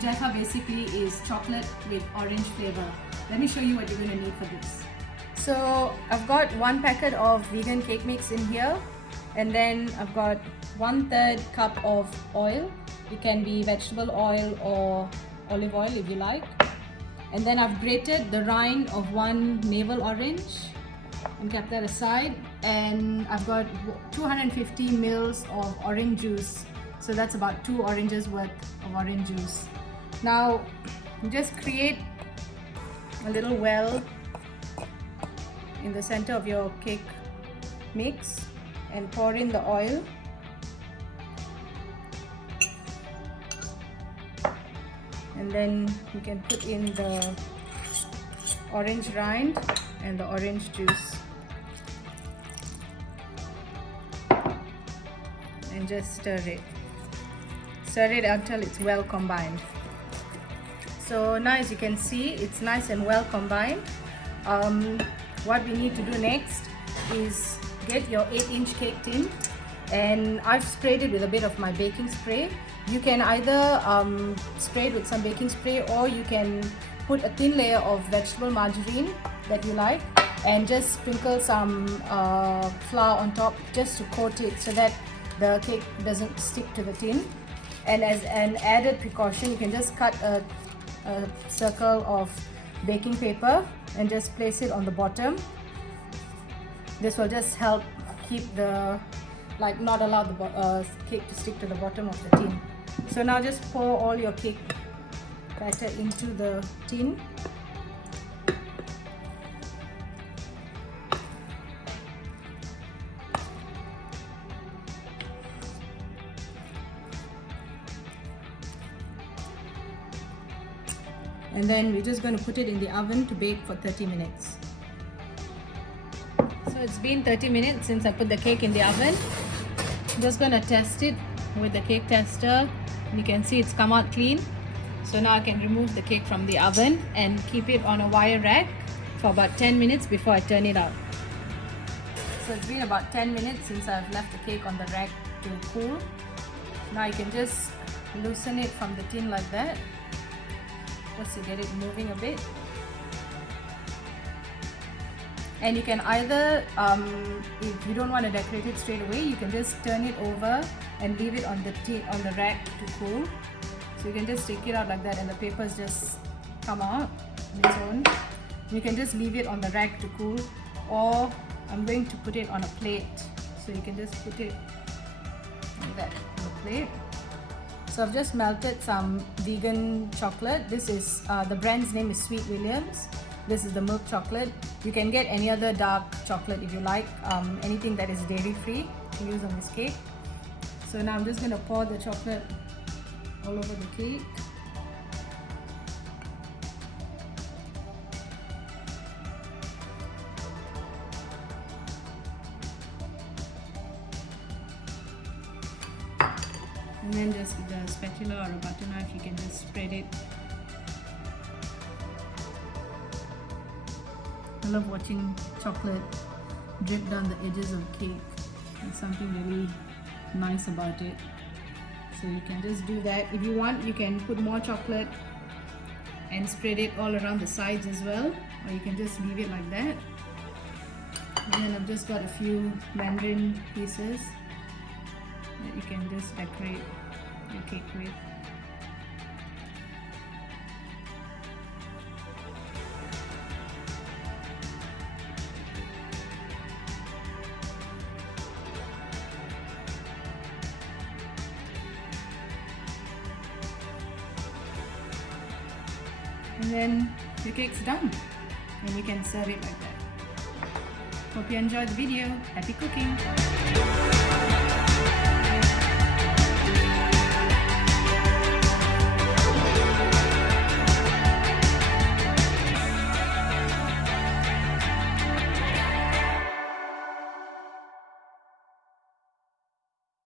Jaffa basically is chocolate with orange flavor. Let me show you what you're going to need for this. So I've got 1 packet of vegan cake mix in here, and then I've got 1/3 cup of oil. It can be vegetable oil or olive oil if you like. And then I've grated the rind of 1 navel orange and kept that aside. And I've got 250 mils of orange juice. So that's about 2 oranges worth of orange juice. Now just create a little well in the center of your cake mix and pour in the oil. And then you can put in the orange rind and the orange juice and just stir it. Stir it until it's well combined. So now as you can see, it's nice and well combined. What we need to do next is get your 8-inch cake tin, and I've sprayed it with a bit of my baking spray. You can either spray it with some baking spray, or you can put a thin layer of vegetable margarine that you like and just sprinkle some flour on top just to coat it so that the cake doesn't stick to the tin. And as an added precaution, you can just cut a circle of baking paper and just place it on the bottom. This will just help keep the, not allow the cake to stick to the bottom of the tin. So now just pour all your cake batter into the tin. And then we're just going to put it in the oven to bake for 30 minutes. So it's been 30 minutes since I put the cake in the oven. I'm just going to test it with the cake tester. You can see it's come out clean. So now I can remove the cake from the oven and keep it on a wire rack for about 10 minutes before I turn it out. So it's been about 10 minutes since I've left the cake on the rack to cool. Now you can just loosen it from the tin like that, just to get it moving a bit. And you can either, if you don't want to decorate it straight away, you can just turn it over and leave it on the rack to cool. So you can just take it out like that and the papers just come out on its own. You can just leave it on the rack to cool, or I'm going to put it on a plate. So you can just put it like that on the plate. So I've just melted some vegan chocolate. This is, the brand's name is Sweet Williams. This is the milk chocolate. You can get any other dark chocolate if you like, anything that is dairy free to use on this cake. So now I'm just going to pour the chocolate all over the cake. And then just with a spatula or a butter knife, you can just spread it. I love watching chocolate drip down the edges of cake. There's something really nice about it. So you can just do that. If you want, you can put more chocolate and spread it all around the sides as well, or you can just leave it like that. And then I've just got a few mandarin pieces that you can just decorate your cake with. And then your cake's done and you can serve it like that. Hope you enjoyed the video. Happy cooking!